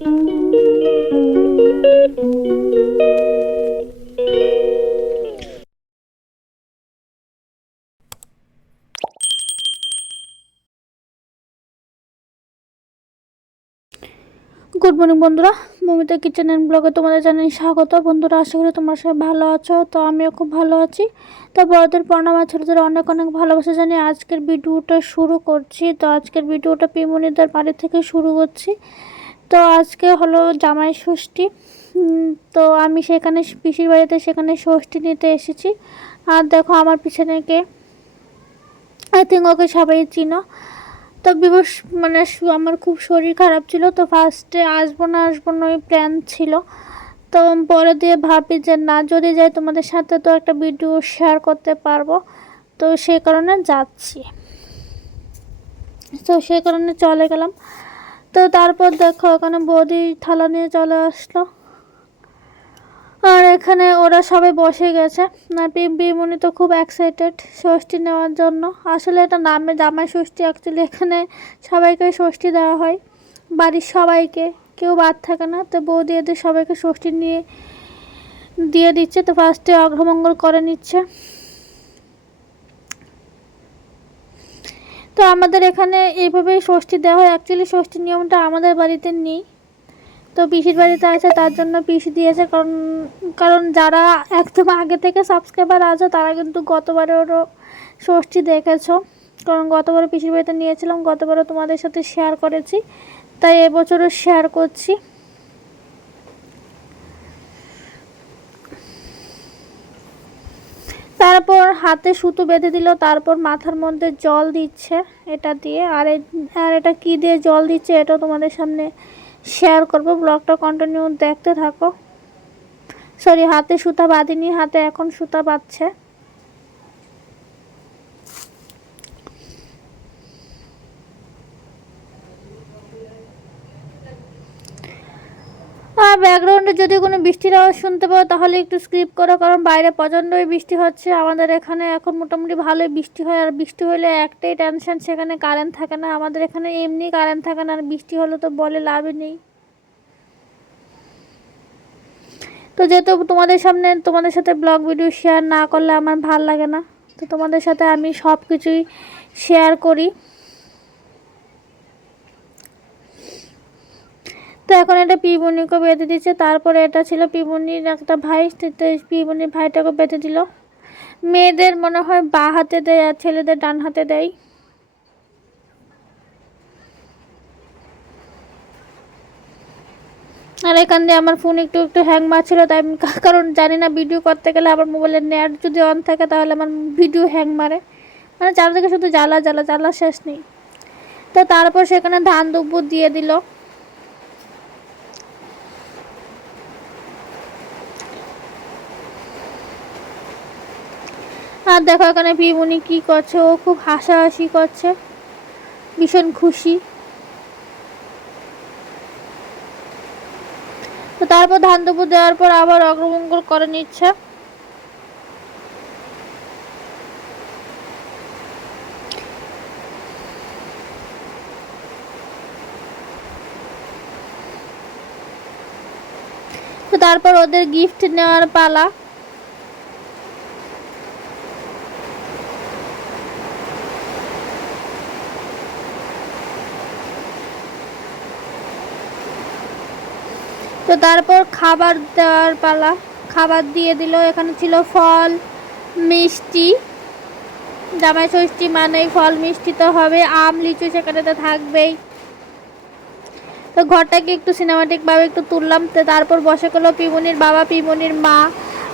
Good morning বন্ধুরা, Momita kitchen and ব্লগে তোমাদের জানাই স্বাগত। বন্ধুরা, আশা করি তোমরা সবাই ভালো আছো, তো আমিও খুব ভালো আছি। তো বড়দের প্রণাম আর ছোটোদের অনেক অনেক ভালোবাসা জানি আজকের ভিডিওটা শুরু করছি। তো আজকের ভিডিওটা পিমনিদের বাড়ি থেকে শুরু করছি। তো আজকে হলো জামাই ষষ্ঠী। তো আমি সেখানে পিসির বাড়িতে সেখানে ষষ্ঠী নিতে এসেছি। আর দেখো আমার পিছনে কে? আই থিঙ্ক ওকে সবাই চিনো। তো বিবস মানে আমার খুব শরীর খারাপ ছিল, তো ফার্স্টে আসব না আসব না ওই প্ল্যান ছিল। তো পরে দিয়ে ভাবি যে না, যদি যাই তোমাদের সাথে তো একটা ভিডিও শেয়ার করতে পারব। তো সেই কারণে যাচ্ছি। তো সেই কারণে চলে গেলাম। তো তারপর দেখো, ওখানে বৌদি থালা নিয়ে চলে আসলো। আর এখানে ওরা সবাই বসে গেছে। না পিমনি তো খুব এক্সাইটেড ষষ্ঠী নেওয়ার জন্য। আসলে এটা নামে জামাই ষষ্ঠী অ্যাকচুয়ালি এখানে সবাইকে ষষ্ঠী দেওয়া হয়। বাড়ির সবাইকে, কেউ বাদ থাকে না। তো বৌদি এদের সবাইকে ষষ্ঠী নিয়ে দিয়ে দিচ্ছে। তো ফার্স্টে অগ্রমঙ্গল করে নিচ্ছে। তো আমাদের এখানে এইভাবেই ষষ্ঠী দেওয়া হয়। অ্যাকচুয়ালি ষষ্ঠীর নিয়মটা আমাদের বাড়িতে নেই। তো পিসির বাড়িতে আছে, তার জন্য পিসি দিয়েছে। কারণ কারণ যারা একদম আগে থেকে সাবস্ক্রাইবার আছে, তারা কিন্তু গতবারেরও ষষ্ঠী দেখেছ। কারণ গতবারও পিসির বাড়িতে নিয়েছিলাম, গতবারও তোমাদের সাথে শেয়ার করেছি। তাই এবছরও শেয়ার করছি। তারপর হাতে সুতো বেঁধে দিল, তারপর মাথার মধ্যে জল দিচ্ছে এটা দিয়ে। আর আর এটা কি দিয়ে জল দিচ্ছে এটা তোমাদের সামনে শেয়ার করব। ব্লগটা কন্টিনিউ দেখতে থাকো। সরি হাতে সুতা বাঁধিনি, হাতে এখন সুতা বাঁধছে। ব্যাকগ্রাউন্ডে যদি কোনো বৃষ্টির আওয়াজ শুনতে পাও, তাহলে একটু স্কিপ করো, কারণ বাইরে প্রচণ্ডই বৃষ্টি হচ্ছে। আমাদের এখানে এখন মোটামুটি ভালোই বৃষ্টি হয়, আর বৃষ্টি হলে একটাই টেনশন সেখানে কারেন্ট থাকে না। আমাদের এখানে এমনি কারেন্ট থাকে না, আর বৃষ্টি হলে তো বলে লাভই নেই। তো যেহেতু তোমাদের সামনে, তোমাদের সাথে ব্লগ ভিডিও শেয়ার না করলে আমার ভালো লাগে না। তো তোমাদের সাথে আমি সব কিছুই শেয়ার করি। এখন এটা পিবনিকে বেঁধে দিচ্ছে তারপরে এটা ছিল পিবনির একটা ভাই পিবনির ভাইটাকে বেঁধে দিল। মেয়েদের মনে হয় বা হাতে দেয় আর ছেলেদের ডান হাতে দেয়। আর এখান দিয়ে আমার ফোন একটু একটু হ্যাং মারছিল, তাই আমি কারণ জানি না ভিডিও করতে গেলে আমার মোবাইলের নেট যদি অন থাকে তাহলে আমার ভিডিও হ্যাং মারে। মানে চারদিকে শুধু জ্বালা জ্বালা জ্বালা, শেষ নেই। তো তারপর সেখানে ধান দুপুর দিয়ে দিল। আর দেখো এখানে পিমুনি কি করছে, ও খুব হাসাহাসি করছে। ভীষণ খুশি। তো তারপর ধান দুপুর দেওয়ার পর আবার অগ্রমঙ্গল করে নিচ্ছে। তো তারপর ওদের গিফট নেওয়ার পালা। তো তারপর খাবার দেওয়ার পালা। খাবার দিয়ে দিল, এখানে ছিল ফল, মিষ্টি। জামাই ষষ্ঠী মানেই ফল, মিষ্টি তো হবে, আম, লিচু সেখানে তো থাকবেই। তো ঘরটাকে একটু সিনেমাটিকভাবে একটু তুললাম, তো তারপর বসে গেলো পিমনির বাবা, পিমনির মা,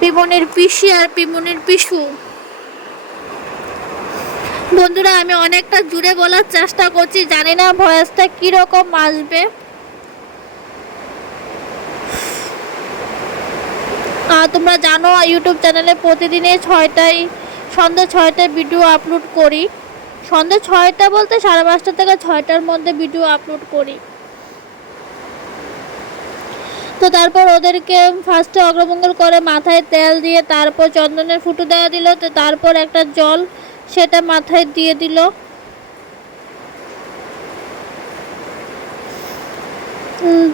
পিমনির পিসি আর পিমনির পিসু। বন্ধুরা, আমি অনেকটা জুড়ে বলার চেষ্টা করছি, জানি না ভয়েসটা কীরকম আসবে। তোমরা জানো ইউটিউব চ্যানেলে প্রতিদিনে ছয়টায় সন্ধ্যে ছয়টায় ভিডিও আপলোড করি। সন্ধ্যে ছয়টা বলতে সাড়ে পাঁচটা থেকে ছয়টার মধ্যে ভিডিও আপলোড করি। তো তারপর ওদেরকে ফার্স্টে অগ্রমঙ্গল করে মাথায় তেল দিয়ে তারপর চন্দনের ফুটো দেওয়া দিল, তো তারপর একটা জল সেটা মাথায় দিয়ে দিল।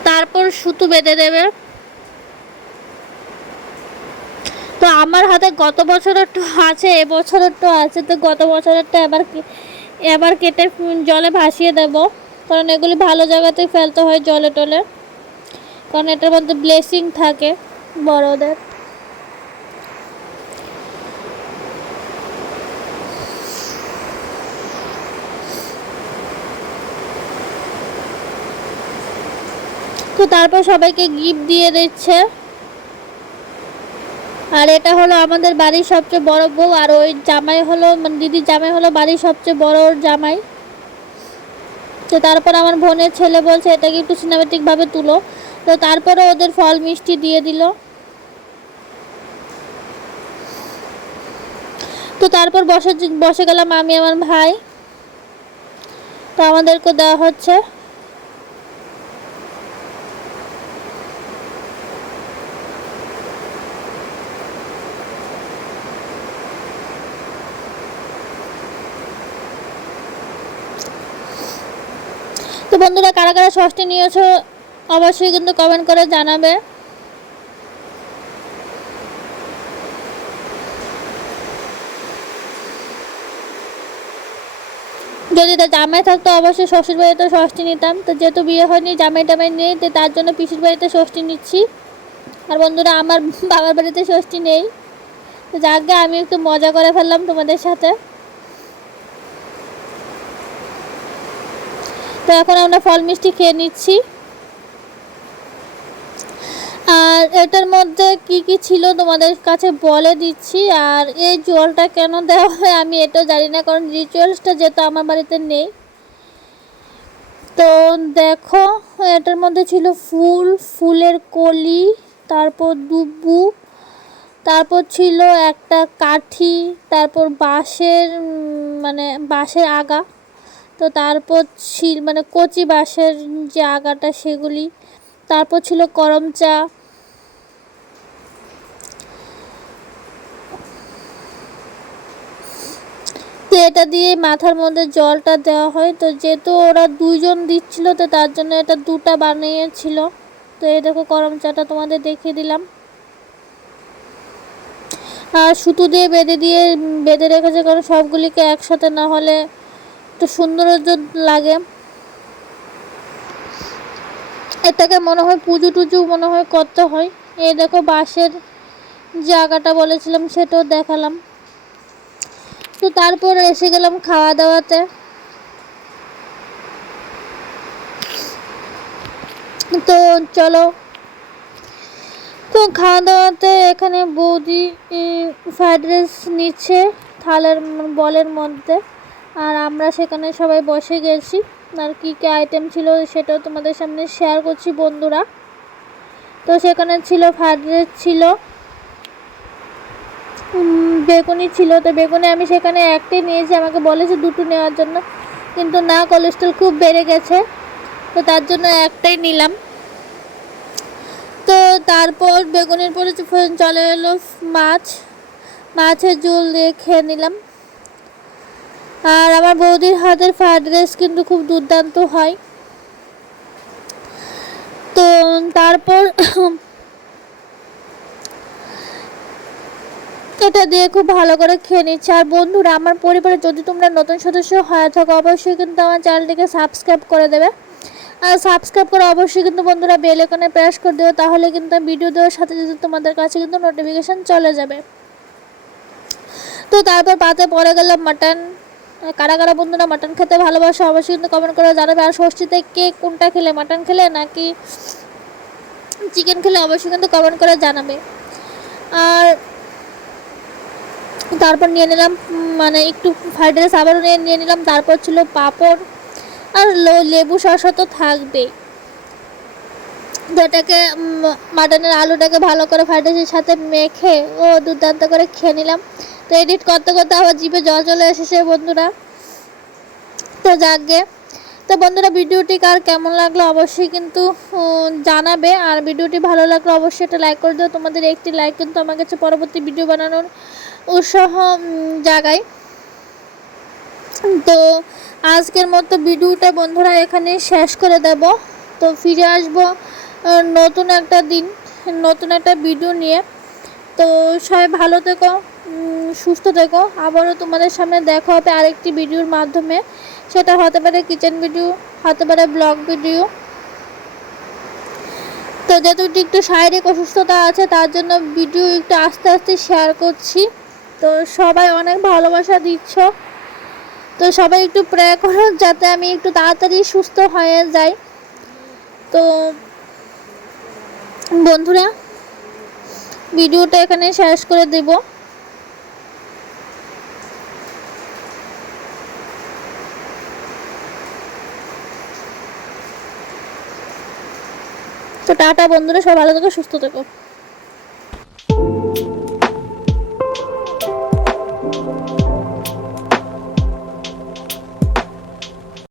তারপর সুতো বেঁধে দেবে। তো আমার হাতে গত বছরেরটা আছে এবছরেরটা আছে, তো গত বছরেরটা এবার এবার কেটে জলে ভাসিয়ে দেব। কারণ এগুলি ভালো জায়গাতেই ফেলতে হয় জলে টলে। কারণ এটার মধ্যে ব্লেসিং থাকে বড়দের। তো তারপর সবাইকে গিফট দিয়ে দিচ্ছে। আর এটা হলো আমাদের বাড়ির সবচেয়ে বড় বউ, আর ওই জামাই হলো মানে দিদির জামাই হলো বাড়ির সবচেয়ে বড় জামাই। তো তারপর আমার বোনের ছেলে বলছে, এটাকে একটু সিনেমেটিকভাবে তুলো। তো তারপরে ওদের ফল মিষ্টি দিয়ে দিল। তো তারপর বসে বসে গেলাম আমি, আমার ভাই। তো আমাদেরকে দেওয়া হচ্ছে। তো বন্ধুরা, কারা কারা ষষ্ঠী নিয়েছো অবশ্যই কিন্তু কমেন্ট করে জানাবে। যদি তার জামাই থাকতো, অবশ্যই শ্বশুর বাড়িতে ষষ্ঠী নিতাম। তো যেহেতু বিয়ে হয়নি, জামাই টামাই নেই, তো তার জন্য পিসির বাড়িতে ষষ্ঠী নিচ্ছি। আর বন্ধুরা, আমার বাবার বাড়িতে ষষ্ঠী নেই। তো যাকে আমি একটু মজা করে ফেললাম তোমাদের সাথে। তো এখন আমরা ফল মিষ্টি খেয়ে নিচ্ছি। আর এটার মধ্যে কি কি ছিল তোমাদের কাছে বলে দিচ্ছি। আর এই জলটা কেন দেওয়া হয় আমি এটাও জানি না, কারণ রিচুয়ালসটা যেহেতু আমার বাড়িতে নেই। তো দেখো, এটার মধ্যে ছিল ফুল, ফুলের কলি, তারপর দুব্বু, তারপর ছিল একটা কাঠি, তারপর বাঁশের মানে বাঁশের আগা। তো তারপর শিল মানে কচি বাঁশের যে আগাটা সেগুলি। তারপর ছিল করম চা। তো এটা দিয়ে মাথার মধ্যে জলটা দেওয়া হয়। তো যেহেতু ওরা দুইজন দিচ্ছিল, তো তার জন্য এটা দুটা বানিয়েছিল। তো এই দেখো করম চাটা তোমাদের দেখিয়ে দিলাম। আর সুতো দিয়ে বেঁধে দিয়ে, বেঁধে রেখেছে কারণ সবগুলিকে একসাথে না হলে একটু সৌন্দর্য লাগে। এটাকে মনে হয় পুজো টুজো মনে হয় করতে হয়। এই দেখো বাঁশের জায়গাটা বলেছিলাম, সেটাও দেখালাম। তো তারপর এসে গেলাম খাওয়া দাওয়াতে। তো চলো। তো খাওয়া দাওয়াতে এখানে বৌদি ফ্রাইড রাইস নিচ্ছে থালের বলের মধ্যে। আর আমরা সেখানে সবাই বসে গেছি। আর কী কী আইটেম ছিল সেটাও তোমাদের সামনে শেয়ার করছি বন্ধুরা। তো সেখানে ছিল ফ্রাইড রাইস ছিল বেগুনি ছিল। তো বেগুনি আমি সেখানে একটাই নিয়েছি, আমাকে বলেছে দুটো নেওয়ার জন্য। কিন্তু না কোলেস্ট্রল খুব বেড়ে গেছে। তো তার জন্য একটাই নিলাম। তো তারপর বেগুনের পরে চলে এলো মাছ। মাছের ঝোল দিয়ে খেয়ে নিলাম। আর আমার বৌদির হাতের ফ্রাইড রাইস কিন্তু খুব দুর্দান্ত হয়। তো তারপর এটা দিয়ে খুব ভালো করে খেয়ে নিচ্ছে। আর বন্ধুরা, আমার পরিবারে যদি তোমরা নতুন সদস্য হয়ে থাকো, অবশ্যই কিন্তু আমার চ্যানেলটিকে সাবস্ক্রাইব করে দেবে। আর সাবস্ক্রাইব করে অবশ্যই কিন্তু বন্ধুরা বেল আইকনে প্রেস করে দেবে তাহলে কিন্তু ভিডিও দেওয়ার সাথে সাথে তোমাদের কাছে কিন্তু নোটিফিকেশান চলে যাবে। তো তারপর পাতে পরে গেলাম মাটন কারা কারা বন্ধুরা মাটন খেতে ভালোবাসো অবশ্যই কিন্তু কমেন্ট করে জানাবে। আর ষষ্ঠীতে কে কোনটা খেলে, মাটন খেলে নাকি চিকেন খেলে অবশ্যই কিন্তু কমেন্ট করে জানাবে। আর তারপর নিয়ে নিলাম মানে একটু ফ্রাইড রাইস আবারও নিয়ে নিলাম, তারপর ছিল পাঁপড়। আর লেবু শসা তো থাকবেই। উম, মাটনের আলুটাকে ভালো করে রাইসের সাথে মেখে ও দুর্দান্ত করে খেয়ে নিলাম। তো এডিট করতে করতে আবার জিভে জল চলে এসেছে বন্ধুরা। তো যাকগে তো বন্ধুরা ভিডিওটি কার কেমন লাগল অবশ্যই কিন্তু জানাবে। আর ভিডিওটি ভালো লাগল অবশ্যই একটা লাইক করে দিও। তোমাদের একটি লাইক কিন্তু আমার কাছে পরবর্তী ভিডিও বানানোর উৎসাহ জাগায়। তো আজকের মতো ভিডিওটা বন্ধুরা এখানে শেষ করে দেব। তো ফিরে আসব নতুন একটা দিন, নতুন একটা ভিডিও নিয়ে। তো সবাই ভালো থেকো সুস্থ থেকো। আবারও তোমাদের সামনে দেখা হবে আরেকটি ভিডিওর মাধ্যমে। সেটা হতে পারে কিচেন ভিডিও হতে পারে ব্লগ ভিডিও তো যেহেতু একটু শারীরিক অসুস্থতা আছে, তার জন্য ভিডিও একটু আস্তে আস্তে শেয়ার করছি। তো সবাই অনেক ভালোবাসা দিচ্ছ। তো সবাই একটু প্রে করো, যাতে আমি একটু তাড়াতাড়ি সুস্থ হয়ে যাই। তো বন্ধুরা ভিডিওটা এখানে শেষ করে দেব। তো টাটা বন্ধুরা সব ভালো থেকো সুস্থ থেকো।